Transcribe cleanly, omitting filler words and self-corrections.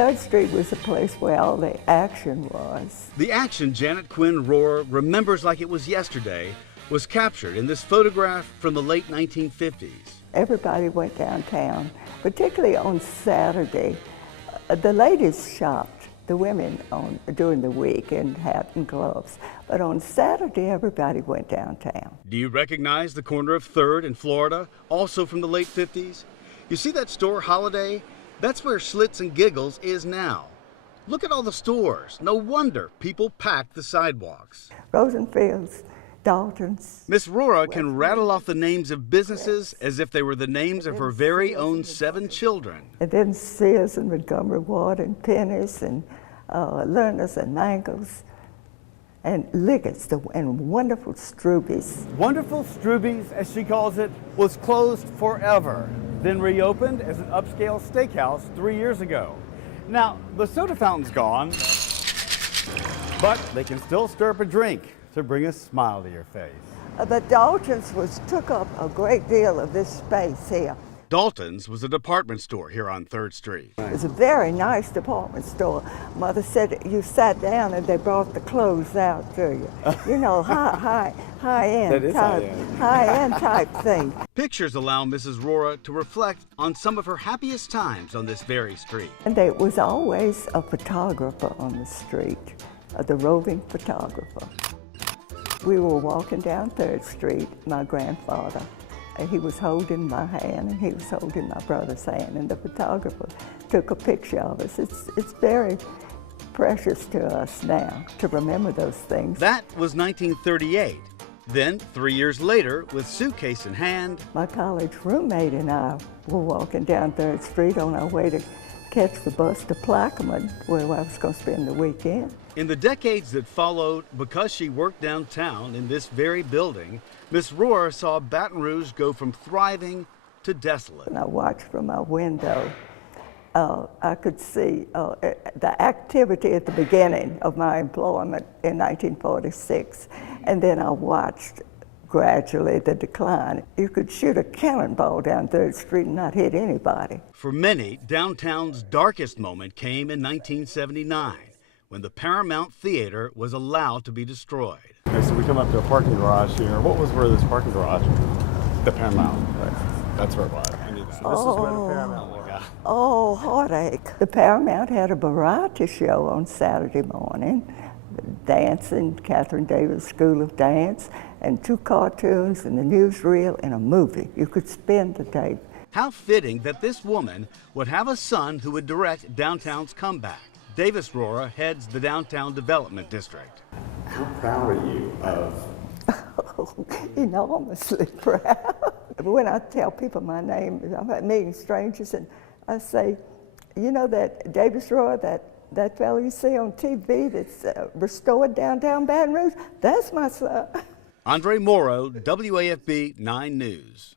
3rd Street was the place where all the action was. The action Janet Quinn Rohrer remembers like it was yesterday was captured in this photograph from the late 1950s. Everybody went downtown, particularly on Saturday. The ladies shopped, the women during the week in hat and gloves. But on Saturday, everybody went downtown. Do you recognize the corner of 3rd in Florida, also from the late 50s? You see that store, Holiday? That's where Schlitz and Giggles is now. Look at all the stores. No wonder people packed the sidewalks. Rosenfield's, Dalton's. Miss Rohrer can rattle off the names of businesses as if they were the names of her very own 7 children. And then Sears and Montgomery Ward and Penny's and Lerner's and Mangles and Liggett's and Wonderful Struby's. Wonderful Struby's, as she calls it, was closed forever, then reopened as an upscale steakhouse 3 years ago. Now, the soda fountain's gone, but they can still stir up a drink to bring a smile to your face. The Dalton's took up a great deal of this space here. Dalton's was a department store here on 3rd Street. It was a very nice department store. Mother said you sat down and they brought the clothes out to you. You know, high-end type, high-end type thing. Pictures allow Mrs. Rohrer to reflect on some of her happiest times on this very street. And there was always a photographer on the street, the roving photographer. We were walking down 3rd Street, my grandfather. He was holding my hand and he was holding my brother's hand, and the photographer took a picture of us. It's very precious to us now to remember those things. That was 1938. Then, 3 years later, with suitcase in hand, my college roommate and I were walking down 3rd Street on our way to catch the bus to Plaquemine, where I was going to spend the weekend. In the decades that followed, because she worked downtown in this very building, Miss Rohrer saw Baton Rouge go from thriving to desolate. And I watched from my window. I could see the activity at the beginning of my employment in 1946, and then I watched gradually the decline. You could shoot a cannonball down 3rd Street and not hit anybody. For many, downtown's darkest moment came in 1979, when the Paramount Theater was allowed to be destroyed. Okay, so we come up to a parking garage here. What was where this parking garage? The Paramount. Right. That's where it was. I knew that. So this is where the Paramount was. Oh, heartache. The Paramount had a variety show on Saturday morning, dancing, Catherine Davis School of Dance, and 2 cartoons and the newsreel and a movie. You could spend the day. How fitting that this woman would have a son who would direct downtown's comeback. Davis Rohrer heads the Downtown Development District. How proud are you of? Oh, enormously proud. When I tell people my name, I'm meeting strangers, and I say, you know that Davis Rohrer, that fellow you see on TV that's restored downtown Baton Rouge, that's my son. Andre Morrow, WAFB 9 News.